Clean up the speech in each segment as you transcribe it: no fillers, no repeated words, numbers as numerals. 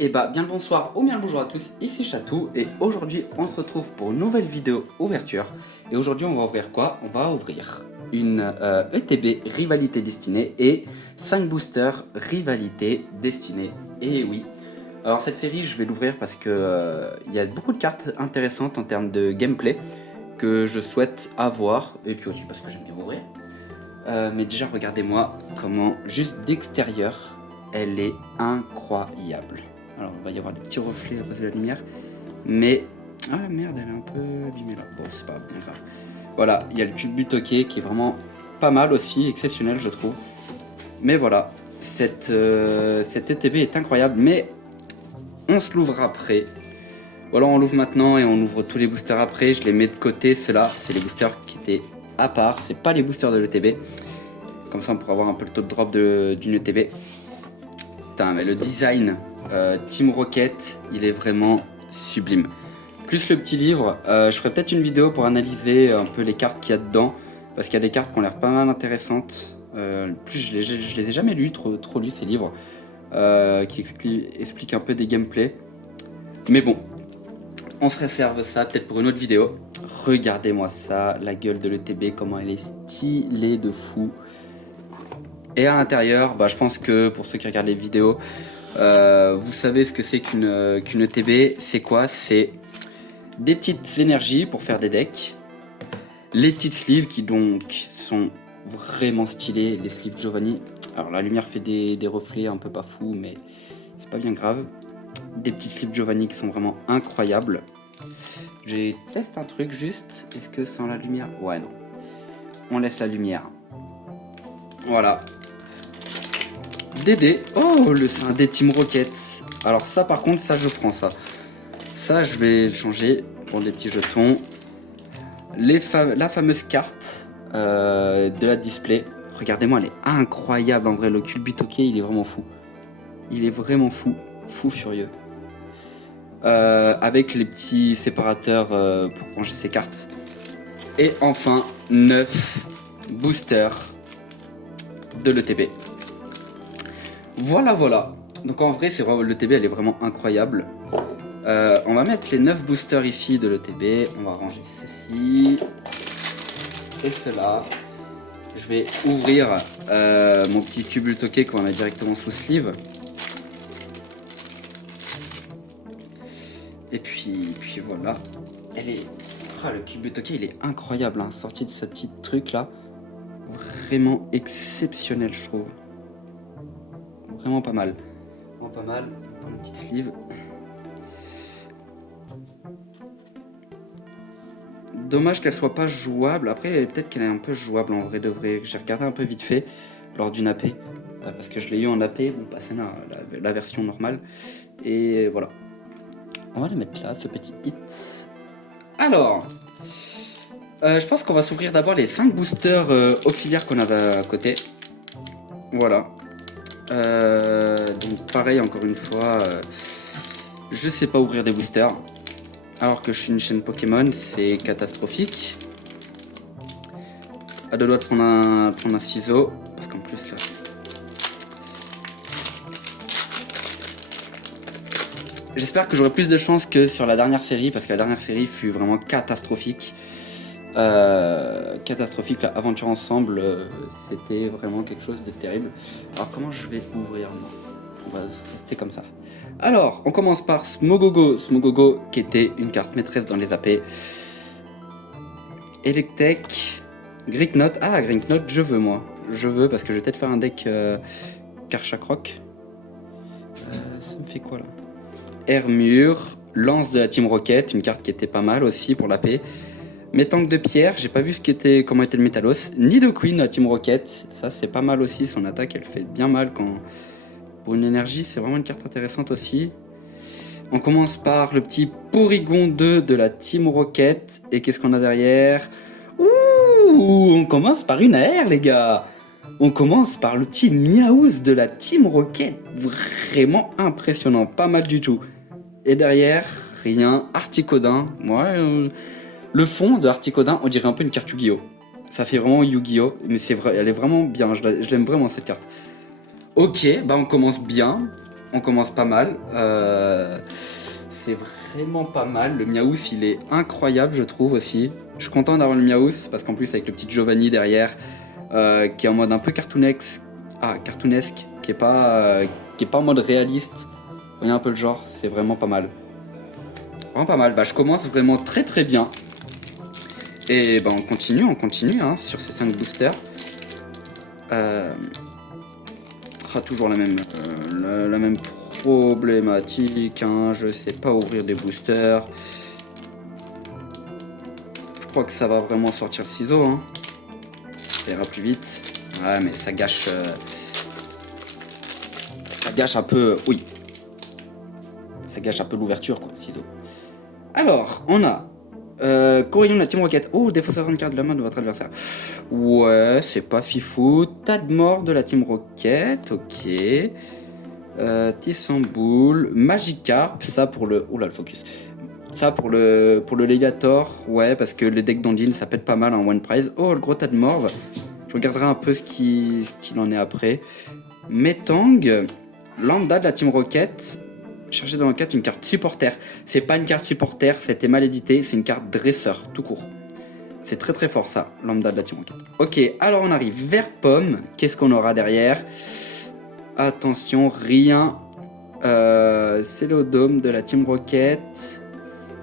Et bah bien le bonsoir ou bien le bonjour à tous, ici Chatou et aujourd'hui on se retrouve pour une nouvelle vidéo ouverture. Et aujourd'hui on va ouvrir quoi? On va ouvrir une ETB Rivalité Destinée et 5 boosters Rivalité Destinée. Et oui, alors cette série je vais l'ouvrir parce que il y a beaucoup de cartes intéressantes en termes de gameplay que je souhaite avoir et puis aussi parce que j'aime bien ouvrir. Mais déjà regardez-moi comment juste d'extérieur elle est incroyable. Alors il va y avoir des petits reflets à cause de la lumière. Mais... ah merde, elle est un peu abîmée là. Bon c'est pas bien grave. Voilà, il y a le Culbutoke qui est vraiment pas mal aussi, exceptionnel je trouve. Mais voilà, cette ETB est incroyable. Mais on se l'ouvre après. Voilà, on l'ouvre maintenant et on ouvre tous les boosters après. Je les mets de côté, ceux-là, c'est les boosters qui étaient à part. C'est pas les boosters de l'ETB. Comme ça on pourra avoir un peu le taux de drop d'une ETB. Putain, mais le design Team Rocket, il est vraiment sublime. Plus le petit livre, je ferai peut-être une vidéo pour analyser un peu les cartes qu'il y a dedans. Parce qu'il y a des cartes qui ont l'air pas mal intéressantes. Plus je les ai jamais lus, trop lus ces livres. Qui expliquent un peu des gameplays. Mais bon, on se réserve ça peut-être pour une autre vidéo. Regardez-moi ça, la gueule de l'ETB, comment elle est stylée de fou. Et à l'intérieur, bah, je pense que pour ceux qui regardent les vidéos, vous savez ce que c'est qu'une ETB. C'est quoi? C'est des petites énergies pour faire des decks. Les petites sleeves qui donc sont vraiment stylées, les sleeves Giovanni. Alors la lumière fait des reflets un peu pas fous, mais c'est pas bien grave. Des petites sleeves Giovanni qui sont vraiment incroyables. Je teste un truc juste. Est-ce que sans la lumière? Ouais, non. On laisse la lumière. Voilà. DD. Oh, c'est un des Team Rocket. Alors ça par contre, ça je prends ça. Ça je vais le changer pour les petits jetons. La fameuse carte de la display. Regardez-moi, elle est incroyable en vrai. Le Culbutoke, il est vraiment fou. Il est vraiment fou. Fou furieux. Avec les petits séparateurs pour ranger ses cartes. Et enfin, 9 boosters de l'ETB. Voilà. Donc en vrai, c'est vraiment l'ETB, elle est vraiment incroyable. On va mettre les 9 boosters ici de l'ETB. On va ranger ceci et cela. Je vais ouvrir mon petit Culbutoke qu'on va mettre directement sous sleeve. Et puis voilà. Elle est... ah, le Culbutoke, il est incroyable, hein, sorti de sa petite truc là. Vraiment exceptionnel, je trouve. Vraiment pas mal. Vraiment pas mal. Une petite sleeve. Dommage qu'elle soit pas jouable. Après, peut-être qu'elle est un peu jouable en vrai de vrai. J'ai regardé un peu vite fait lors d'une AP. Parce que je l'ai eu en AP. Bon, pas celle-là, la version normale. Et voilà. On va les mettre là, ce petit hit. Alors, je pense qu'on va s'ouvrir d'abord les 5 boosters auxiliaires qu'on avait à côté. Voilà. Donc pareil, encore une fois, je sais pas ouvrir des boosters. Alors que je suis une chaîne Pokémon, c'est catastrophique. À deux doigts de prendre un ciseau. Parce qu'en plus là... j'espère que j'aurai plus de chance que sur la dernière série, parce que la dernière série fut vraiment catastrophique. Catastrophique, la aventure ensemble, c'était vraiment quelque chose de terrible. Alors comment je vais ouvrir? On va rester comme ça. Alors, on commence par Smogogo qui était une carte maîtresse dans les AP. Electek, Grinknot. Ah, Grinknot, je veux moi. Je veux parce que je vais peut-être faire un deck Karchakroc. Ça me fait quoi là? Hermure, Lance de la Team Rocket, une carte qui était pas mal aussi pour l'AP. Métanque de pierre, j'ai pas vu comment était le Métalos. Nidoqueen de la Team Rocket, ça c'est pas mal aussi, son attaque elle fait bien mal quand... pour une énergie, c'est vraiment une carte intéressante aussi. On commence par le petit Porygon 2 de la Team Rocket. Et qu'est-ce qu'on a derrière? Ouh, on commence par une AR les gars. On commence par le petit Miaouz de la Team Rocket. Vraiment impressionnant, pas mal du tout. Et derrière, rien, Articodin. Ouais, le fond de Articodin, on dirait un peu une carte Yu-Gi-Oh! Ça fait vraiment Yu-Gi-Oh! Mais c'est vrai, elle est vraiment bien, je l'aime vraiment cette carte. Ok, bah on commence bien. on commence pas mal. C'est vraiment pas mal. Le Miaous, il est incroyable, je trouve aussi. Je suis content d'avoir le Miaous parce qu'en plus, avec le petit Giovanni derrière, qui est en mode un peu cartoonesque, qui est pas en mode réaliste. Vous voyez un peu le genre, c'est vraiment pas mal. Vraiment pas mal. Bah, je commence vraiment très très bien. Et bah, on continue hein, sur ces 5 boosters. Toujours la même problématique, hein. Je sais pas ouvrir des boosters. Je crois que ça va vraiment sortir le ciseau, hein. Ça ira plus vite. Ouais, mais ça gâche un peu. Oui. Ça gâche un peu l'ouverture, quoi, le ciseau. Alors, on a Corion de la Team Rocket. Oh, défausseur de carte de la main de votre adversaire. Ouais, c'est pas fifou. Tadmor de la Team Rocket. Ok. Tissamboul. Magikarp. Ça pour le. Oula, le focus. Ça pour le Legator. Ouais, parce que le deck d'Ondine, ça pète pas mal en one prize. Oh, le gros Tadmor. Je regarderai un peu ce qu'il en est après. Metang. Lambda de la Team Rocket. Chercher dans le 4 une carte supporter. C'est pas une carte supporter, c'était mal édité, c'est une carte dresseur, tout court. C'est très très fort ça, lambda de la Team Rocket. Ok, alors on arrive vers Pomme. Qu'est-ce qu'on aura derrière? Attention, rien. Célodome de la Team Rocket.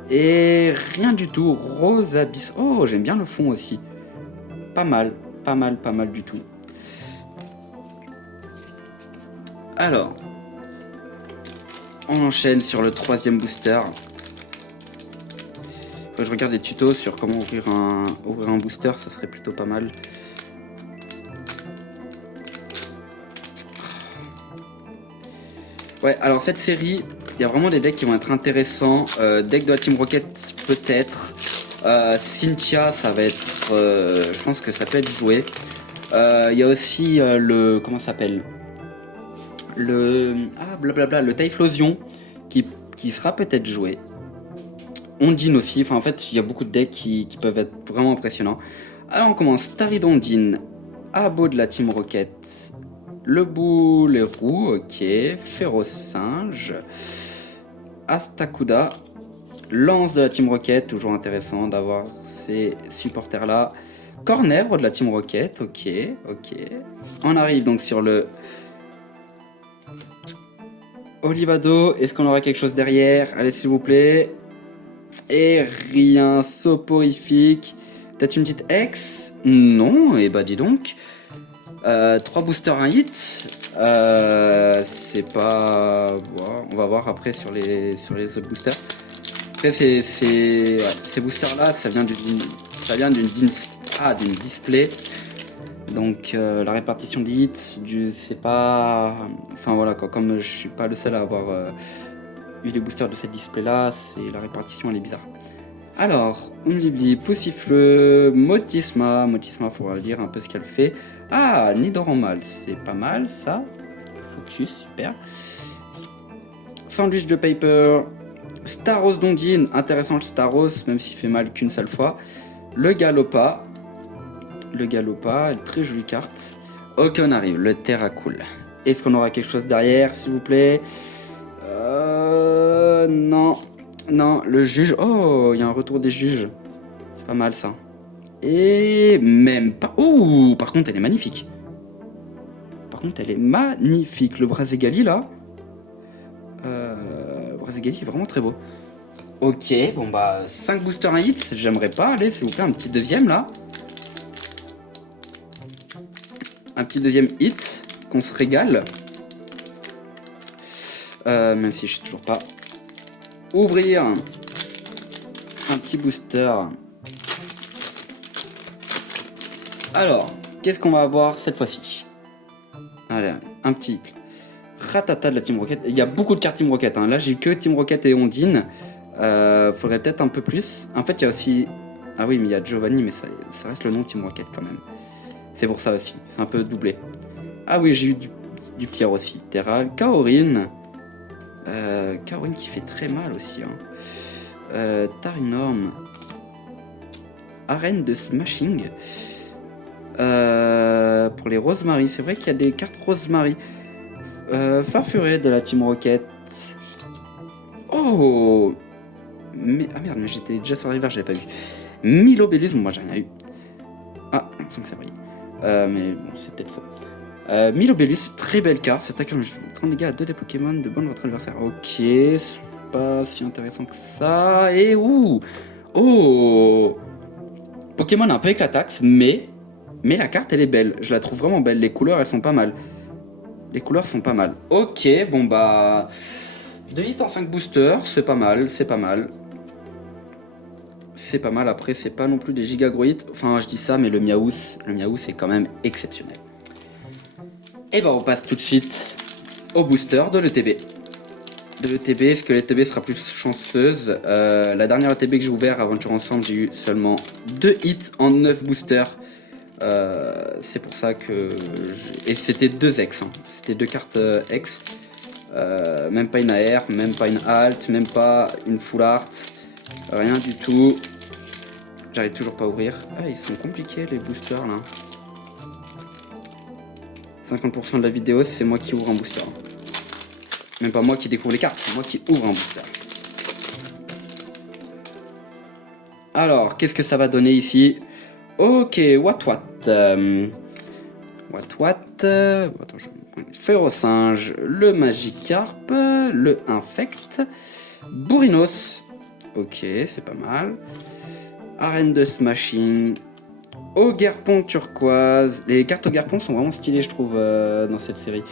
Et rien du tout. Rose Abyss. Oh, j'aime bien le fond aussi. Pas mal du tout. Alors. On enchaîne sur le 3e booster. Faut que je regarde des tutos sur comment ouvrir un booster, ça serait plutôt pas mal. Ouais, alors cette série, il y a vraiment des decks qui vont être intéressants. Deck de la Team Rocket peut-être. Cynthia, ça va être... je pense que ça peut être joué. Il y a aussi le... Comment ça s'appelle? Le Typhlosion qui sera peut-être joué. Ondine aussi, enfin en fait il y a beaucoup de decks qui peuvent être vraiment impressionnants. Alors on commence Staridondine, Abo de la Team Rocket, le boule et roux, ok, Férocinge, Astakuda, Lance de la Team Rocket, toujours intéressant d'avoir ces supporters là. Cornèvre de la Team Rocket, ok. On arrive donc sur le Olivado, est-ce qu'on aura quelque chose derrière? Allez s'il vous plaît. Et rien, soporifique. Peut-être une petite X? Non, et bah dis donc. 3 boosters, 1 hit. C'est pas... Bon, on va voir après sur les autres boosters. Après ces boosters là, ça vient d'une display. Donc la répartition des hits, c'est pas... Enfin voilà quoi, comme je suis pas le seul à avoir eu les boosters de cette display là, la répartition elle est bizarre. Alors, Omnibli, Poussifleux, Motisma, faudra dire un peu ce qu'elle fait. Ah, Nidoranmal, c'est pas mal ça. Focus, super. Sandwich de Paper, Staros d'Ondine, intéressant le Staros, même s'il fait mal qu'une seule fois. Le Galopa, très jolie carte. Ok, on arrive, le Terracool. Est-ce qu'on aura quelque chose derrière, s'il vous plaît? Non, le juge. Oh, il y a un retour des juges. C'est pas mal ça. Et même pas. Oh, par contre, elle est magnifique. Le Brazegali là. Brazegali est vraiment très beau. Ok, bon bah 5 boosters 1 hit, j'aimerais pas. Allez, s'il vous plaît, un petit deuxième là. Un petit deuxième hit, qu'on se régale. Même si je sais toujours pas. Ouvrir un petit booster. Alors, qu'est-ce qu'on va avoir cette fois-ci? Allez, un petit Ratata de la Team Rocket. Il y a beaucoup de cartes Team Rocket, hein. Là j'ai que Team Rocket et Ondine. Faudrait peut-être un peu plus. En fait il y a aussi... Ah oui mais il y a Giovanni, mais ça reste le nom Team Rocket quand même. C'est pour ça aussi, c'est un peu doublé. Ah oui, j'ai eu du Pierre aussi. Terral, Kaorin. Kaorin qui fait très mal aussi, hein. Tarinorm. Arène de Smashing. Pour les Rosemary, c'est vrai qu'il y a des cartes Rosemary. Farfuret de la Team Rocket. Oh mais, ah merde, mais j'étais déjà sur la rivière, j'avais pas vu. Milobellus, bon, moi j'ai rien eu. Ah, j'ai l'impression que ça brille. Mais bon, c'est peut-être faux. Milobellus, très belle carte. Cette attaque, 30 dégâts à 2 des Pokémon de bonne votre adversaire. Ok, c'est pas si intéressant que ça. Et ouh oh Pokémon un peu éclataxe, mais la carte elle est belle. Je la trouve vraiment belle. Les couleurs elles sont pas mal. Les couleurs sont pas mal. Ok, bon bah. 2 hits en 5 boosters, c'est pas mal, c'est pas mal. C'est pas mal, après c'est pas non plus des giga gros hits. Enfin je dis ça, mais le Miaous est quand même exceptionnel. Et bah on passe tout de suite au booster de l'ETB. Est-ce que l'ETB sera plus chanceuse? La dernière ETB que j'ai ouvert, Aventure Ensemble, j'ai eu seulement 2 hits en 9 boosters. C'est pour ça que... Et c'était 2 ex, hein. C'était 2 cartes ex. Même pas une AR, même pas une alt, même pas une full art. Rien du tout. J'arrive toujours pas à ouvrir. Ah, ils sont compliqués les boosters là. 50% de la vidéo, c'est moi qui ouvre un booster. Même pas moi qui découvre les cartes, c'est moi qui ouvre un booster. Alors, qu'est-ce que ça va donner ici? Ok, what. Attends, je vais prendre le Férocinge, le Magikarp, le Infect, Bourrinos. Ok, c'est pas mal. Arène de Smashing, Ogerpon turquoise. Les cartes Ogerpon sont vraiment stylées, je trouve, dans cette série.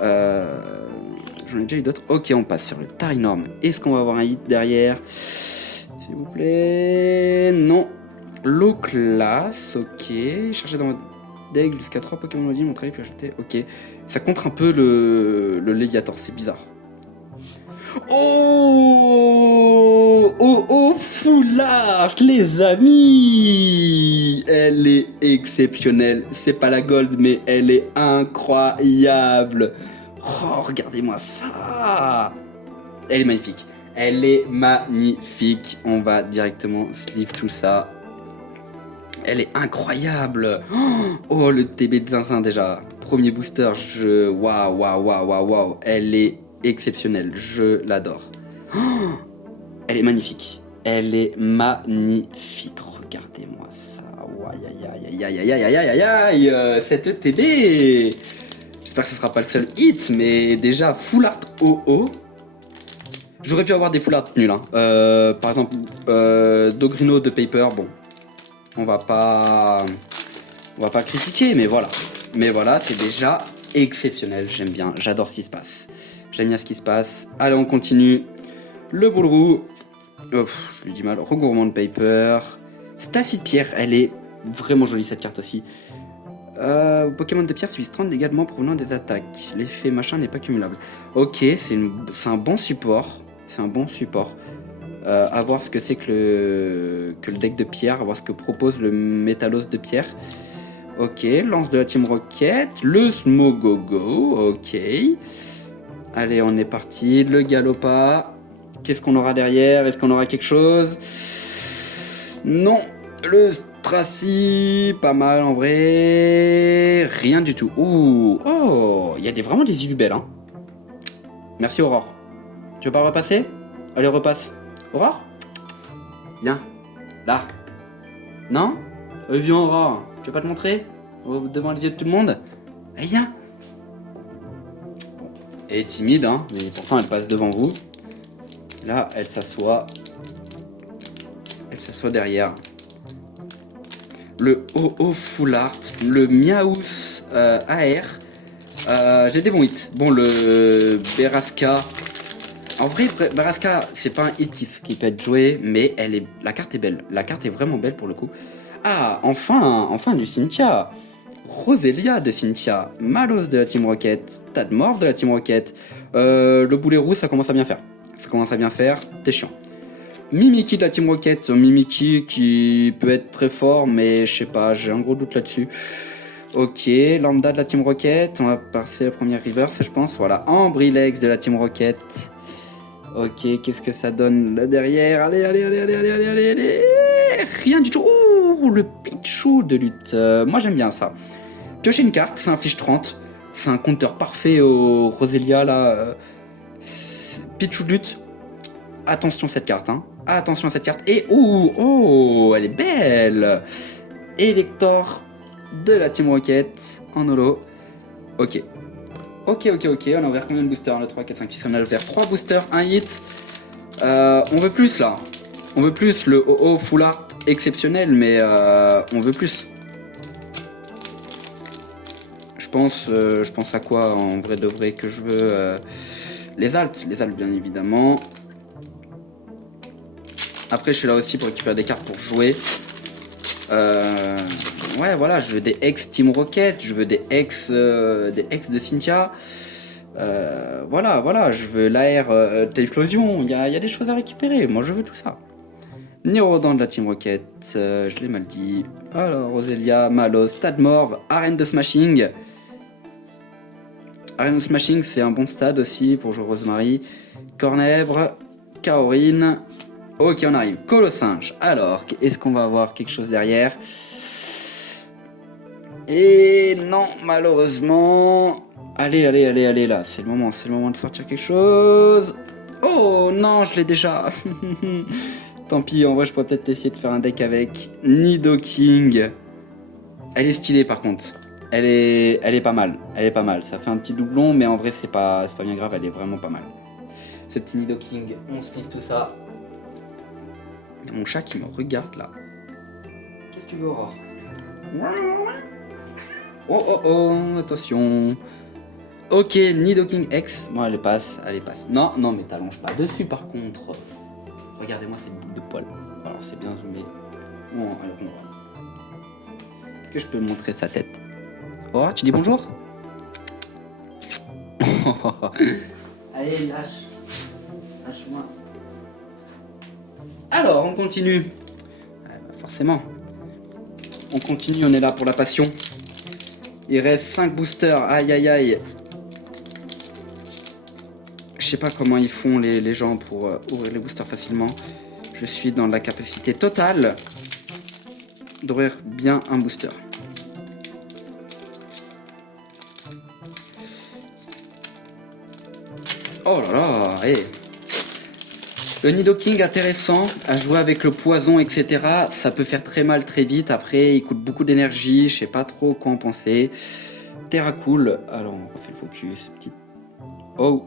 J'en ai déjà eu d'autres. Ok, on passe sur le Tarinorm. Est-ce qu'on va avoir un hit derrière? S'il vous plaît. Non. Low class, ok. Cherchez dans votre deck jusqu'à 3 Pokémon maudits, montrez puis ajoutez. Ok. Ça contre un peu le Légiator, c'est bizarre. Oh, full art, les amis. Elle est exceptionnelle. C'est pas la gold, mais elle est incroyable. Oh, regardez-moi ça. Elle est magnifique. Elle est magnifique. On va directement sleeve tout ça. Elle est incroyable. Oh, le TB de Zinzin déjà. Premier booster, waouh. Elle est exceptionnelle. Je l'adore. Elle est magnifique. Elle est magnifique. Regardez-moi ça. Aïe. Cette ETB. J'espère que ce sera pas le seul hit, mais déjà full art OO. J'aurais pu avoir des full art nuls. Hein. Par exemple, Dogrino de Paper. Bon, on va pas critiquer, mais voilà. Mais voilà, c'est déjà exceptionnel. J'aime bien. J'adore ce qui se passe. J'aime bien ce qui se passe. Allez, on continue. Le Boulrou. Oh, je lui dis mal. Regourmand de Paper. Stacy de Pierre. Elle est vraiment jolie cette carte aussi. Pokémon de pierre subissent 30 dégâts provenant des attaques. L'effet machin n'est pas cumulable. Ok, c'est un bon support. C'est un bon support. À voir ce que c'est que le deck de pierre. À voir ce que propose le Métallos de pierre. Ok, lance de la Team Rocket. Le Smogogo. Ok. Allez, on est parti. Le Galopa. Qu'est-ce qu'on aura derrière? Est-ce qu'on aura quelque chose? Non. Le Tracy, pas mal en vrai. Rien du tout. Ouh. Oh, il y a vraiment des illus belles. Hein. Merci Aurore. Tu veux pas repasser? Allez, repasse. Aurore? Viens. Là. Non? Viens Aurore. Tu veux pas te montrer? Devant les yeux de tout le monde? Allez, viens. Elle est timide, hein, mais pourtant elle passe devant vous. Là, elle s'assoit. Elle s'assoit derrière. Le OO Full Art, le Miaous AR. J'ai des bons hits. Bon, le Beraska. En vrai, Beraska, c'est pas un hit qui peut être joué, mais la carte est belle. La carte est vraiment belle pour le coup. Ah, enfin du Cynthia. Roselia de Cynthia. Malos de la Team Rocket. Tadmorph de la Team Rocket. Le boulet roux, ça commence à bien faire. T'es chiant. Mimikyu de la Team Rocket, Mimikyu qui peut être très fort, mais je sais pas, j'ai un gros doute là-dessus. Ok, Lambda de la Team Rocket, on va passer la première reverse, je pense. Voilà, Ambrilex de la Team Rocket. Ok, qu'est-ce que ça donne là derrière? Allez. Rien du tout. Ouh, le Pichu de lutte. Moi j'aime bien ça. Piocher une carte, ça inflige 30. C'est un compteur parfait au Roselia là. Pichoulut. Attention cette carte, hein. Attention à cette carte. Et oh, elle est belle. Elector de la Team Rocket en holo. Ok. Ok. On a ouvert combien de boosters? Le 3, 4, 5, 6. On a ouvert 3 boosters, 1 hit. On veut plus là. On veut plus. Le OO full art exceptionnel, mais on veut plus. Je pense à quoi en vrai de vrai que je veux. Les alts bien évidemment. Après, je suis là aussi pour récupérer des cartes pour jouer. Ouais, voilà, je veux des ex Team Rocket, je veux des ex de Cynthia. Voilà, je veux l'AR d'Explosion. Il y a des choses à récupérer. Moi, je veux tout ça. Nérodan de la Team Rocket, je l'ai mal dit. Alors, Roselia, Malos, Stadmore, Arène de Smashing. Arène de Smashing, c'est un bon stade aussi pour jouer Rosemary. Cornèbre, Kaorine. Ok, on arrive. Colossinge. Alors, est-ce qu'on va avoir quelque chose derrière? Et non, malheureusement. Allez, là. C'est le moment de sortir quelque chose. Oh non, je l'ai déjà. Tant pis, en vrai, je pourrais peut-être essayer de faire un deck avec Nidoking. Elle est stylée par contre. Elle est pas mal. Ça fait un petit doublon, mais en vrai, c'est pas bien grave. Elle est vraiment pas mal. Ce petit Nidoking, on sleeve tout ça. Mon chat qui me regarde là. Qu'est-ce que tu veux, Aurore? Oh, attention. Ok, Nidoking X. Bon, elle passe. Non, mais t'allonges pas dessus par contre. Regardez-moi cette boucle de poils. Alors, c'est bien zoomé. Bon, alors on va. Est-ce que je peux montrer sa tête? Oh, tu dis bonjour? Allez, lâche-moi. Alors, on continue. Forcément. On continue, on est là pour la passion. Il reste 5 boosters. Aïe. Je sais pas comment ils font les gens pour ouvrir les boosters facilement. Je suis dans la capacité totale d'ouvrir bien un booster. Oh là là, Le Nidoking intéressant à jouer avec le poison, etc. Ça peut faire très mal très vite. Après, il coûte beaucoup d'énergie. Je sais pas trop quoi en penser. Terracool. Alors, on refait le focus. Oh,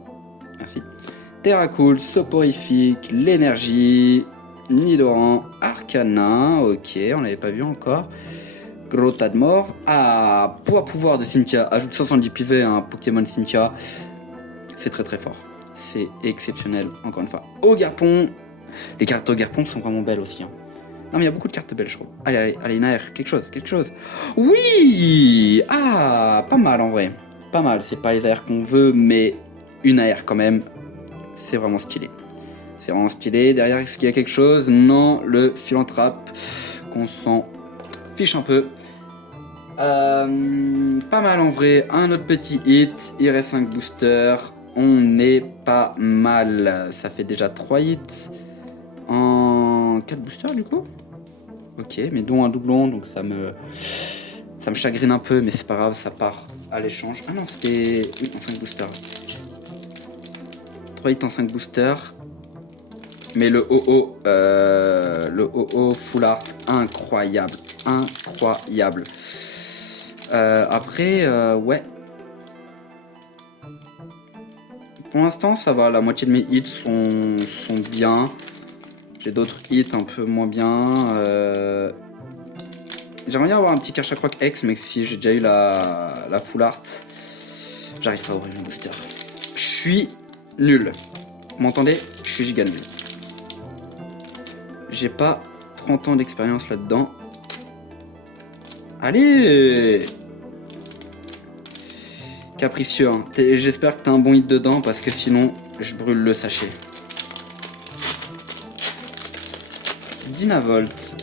merci. Terracool, Soporifique, l'énergie, Nidoran, Arcana. Ok, on l'avait pas vu encore. Grotadmore. Ah, poids pouvoir de Cynthia. Ajoute 510 PV à un Pokémon Cynthia. C'est très fort. C'est exceptionnel, encore une fois. Au Garpon. Les cartes au Garpon sont vraiment belles aussi. Hein. Non, mais il y a beaucoup de cartes belles, je trouve. Allez, une AR, quelque chose. Oui! Ah, pas mal en vrai. Pas mal, c'est pas les AR qu'on veut, mais une AR quand même. C'est vraiment stylé. Derrière, est-ce qu'il y a quelque chose? Non, le Philanthrope, qu'on s'en fiche un peu. Pas mal en vrai. Un autre petit hit. Il reste 5 boosters. On est pas mal. Ça fait déjà 3 hits en 4 boosters du coup. Ok, mais dont un doublon, donc ça me chagrine un peu, mais c'est pas grave, ça part à l'échange. Ah non, c'était en 5 boosters. 3 hits en 5 boosters. Mais le OO full art, incroyable. Après, ouais. Pour l'instant, ça va. La moitié de mes hits sont bien. J'ai d'autres hits un peu moins bien. J'aimerais bien avoir un petit Kerchakroc X, mais si j'ai déjà eu la full art, j'arrive pas à ouvrir mon booster. Je suis nul. Vous m'entendez? Je suis giga nul. J'ai pas 30 ans d'expérience là-dedans. Allez! Capricieux, hein. J'espère que t'as un bon hit dedans parce que sinon je brûle le sachet. Dynavolt.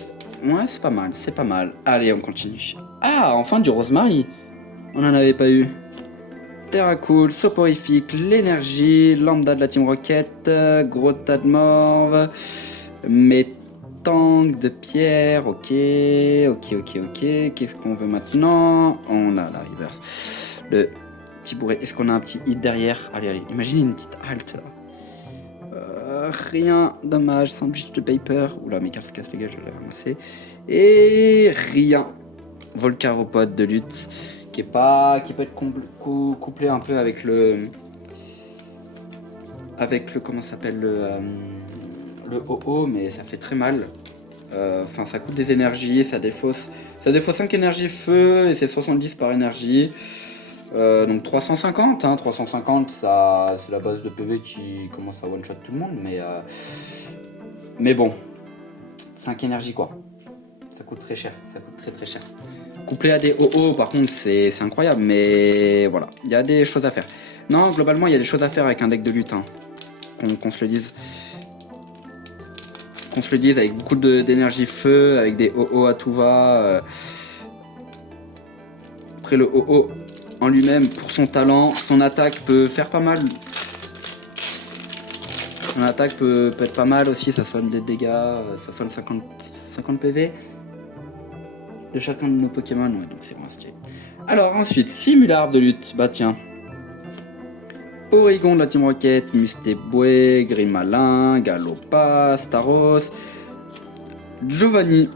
Ouais, c'est pas mal. Allez, on continue. Ah, enfin du Rosemary. On en avait pas eu. Terracool, Soporifique, l'énergie, Lambda de la Team Rocket, gros tas de morve, Métanque de pierre, ok. Qu'est-ce qu'on veut maintenant? On a la reverse. Le petit bourré. Est-ce qu'on a un petit hit derrière? Allez, allez, imaginez une petite halte là. Rien, dommage, sandwich de paper. Oula, mes cartes se cassent les gars, je l'ai ramassé. Et rien. Volcaropode de lutte qui peut être couplé un peu avec le comment ça s'appelle le OO, mais ça fait très mal. Enfin, ça coûte des énergies, ça défausse 5 énergies feu et c'est 70 par énergie. Donc 350, hein, 350 ça, c'est la base de PV qui commence à one-shot tout le monde, mais bon, 5 énergies quoi. Ça coûte très cher, ça coûte très très cher. Couplé à des OO par contre c'est incroyable, mais voilà, il y a des choses à faire. Non, globalement il y a des choses à faire avec un deck de lutte, hein. Qu'on se le dise. Qu'on se le dise, avec beaucoup d'énergie feu, avec des OO à tout va. Après le OO en lui-même, pour son talent, son attaque peut faire pas mal. Son attaque peut être pas mal aussi, ça soigne des dégâts, ça soigne 50 PV de chacun de nos Pokémon, ouais, donc c'est vraiment stylé. Alors ensuite, Simularbre de lutte, bah tiens. Porygon de la Team Rocket, Mustéboué, Grimalin, Galopa, Staros, Giovanni.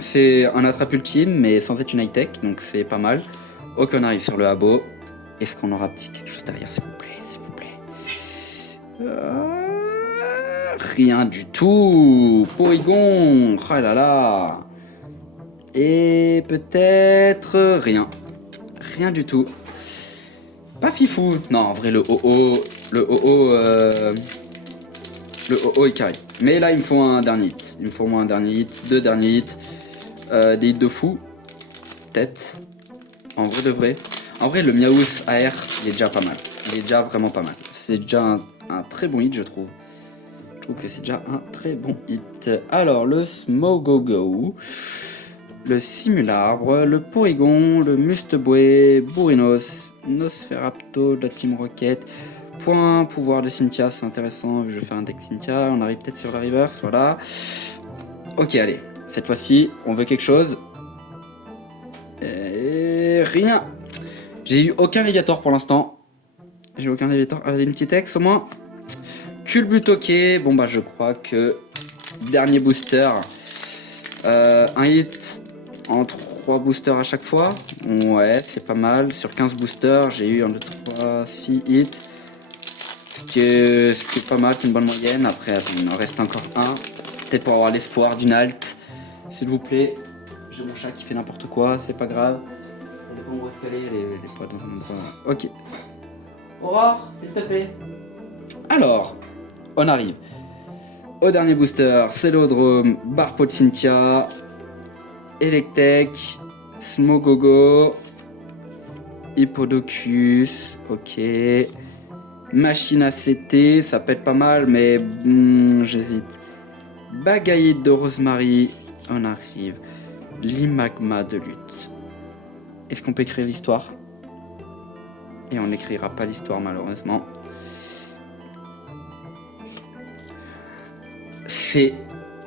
C'est un attrape ultime, mais sans être une high-tech, donc c'est pas mal. Ok, on arrive sur le Habbo. Est-ce qu'on aura quelque chose derrière, s'il vous plaît, s'il vous plaît. Rien du tout. Porygon, oh là là. Et peut-être rien. Rien du tout. Pas fifou. Non, en vrai, le OO est carré. Mais là, il me faut un dernier hit. Il me faut au moins un dernier hit, 2 derniers hits. Des hits de fou. Peut-être. En vrai de vrai. En vrai, le Miaouth AR, il est déjà pas mal. Il est déjà vraiment pas mal. C'est déjà un très bon hit, je trouve. Je trouve que c'est déjà un très bon hit. Alors, le Smogogo, le Simularbre, le Porygon, le Mustéboué, Bourrinos, Nosferapto de la Team Rocket. Point pouvoir de Cynthia, c'est intéressant. Je fais un deck Cynthia. On arrive peut-être sur la reverse, voilà. Ok, allez. Cette fois-ci, on veut quelque chose. Et rien. J'ai eu aucun Léviator pour l'instant. J'ai aucun Léviator. Avec une petite ex au moins. Culbute, ok. Bon bah je crois que dernier booster. Un hit en 3 boosters à chaque fois. Ouais, c'est pas mal. Sur 15 boosters, j'ai eu 1, 2, 3, 6 hits. Ce qui est pas mal, c'est une bonne moyenne. Après, attends, il en reste encore un. Peut-être pour avoir l'espoir d'une halte. S'il vous plaît. J'ai mon chat qui fait n'importe quoi, c'est pas grave. Elle est pas où est-ce qu'elle est, elle est pas dans un endroit. Ok. Aurore, s'il te plaît. Alors, on arrive au dernier booster. Célodrome, Barpo de Cynthia, Electek, Smogogo, Hippodocus, ok. Machine ACT, ça peut être pas mal, mais j'hésite. Bagaïde de Rosemary, on arrive. Limagma de lutte. Est-ce qu'on peut écrire l'histoire? Et on n'écrira pas l'histoire malheureusement. C'est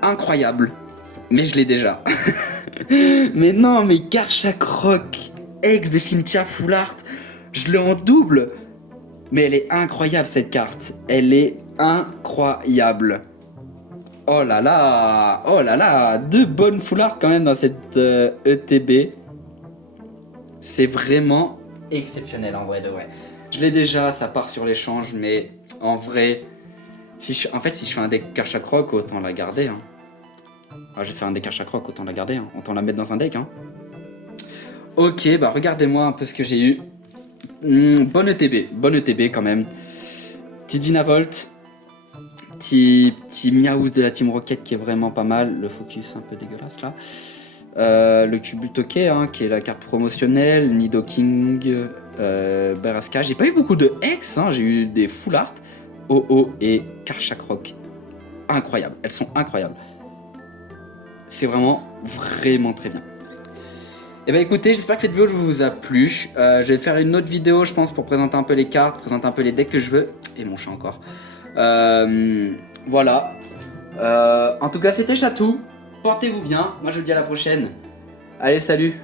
incroyable. Mais je l'ai déjà. Mais non, mais Garchakroc, ex de Cynthia Full Art, je l'ai en double. Mais elle est incroyable cette carte. Elle est incroyable. Oh là là, 2 bonnes full art quand même dans cette ETB. C'est vraiment exceptionnel en vrai de vrai. Je l'ai déjà, ça part sur l'échange, mais en vrai, si je fais un deck Garchakroc, autant la garder. Hein. Ah, j'ai fait un deck Garchakroc, autant la garder, hein. Autant la mettre dans un deck. Hein. Ok, bah regardez-moi un peu ce que j'ai eu. Bonne ETB quand même. Petit Dynavolt. Petit Miaouth de la Team Rocket qui est vraiment pas mal. Le focus un peu dégueulasse là. Le Cubutoke hein, qui est la carte promotionnelle. Nidoking, Baraska. J'ai pas eu beaucoup de X, hein, j'ai eu des full art. OO et Garchakroc. Incroyables, elles sont incroyables. C'est vraiment très bien. Et bah écoutez, j'espère que cette vidéo vous a plu. Je vais faire une autre vidéo je pense pour présenter un peu les cartes, présenter un peu les decks que je veux. Et mon chat encore. Voilà. En tout cas, c'était Chatou. Portez-vous bien. Moi, je vous dis à la prochaine. Allez, salut.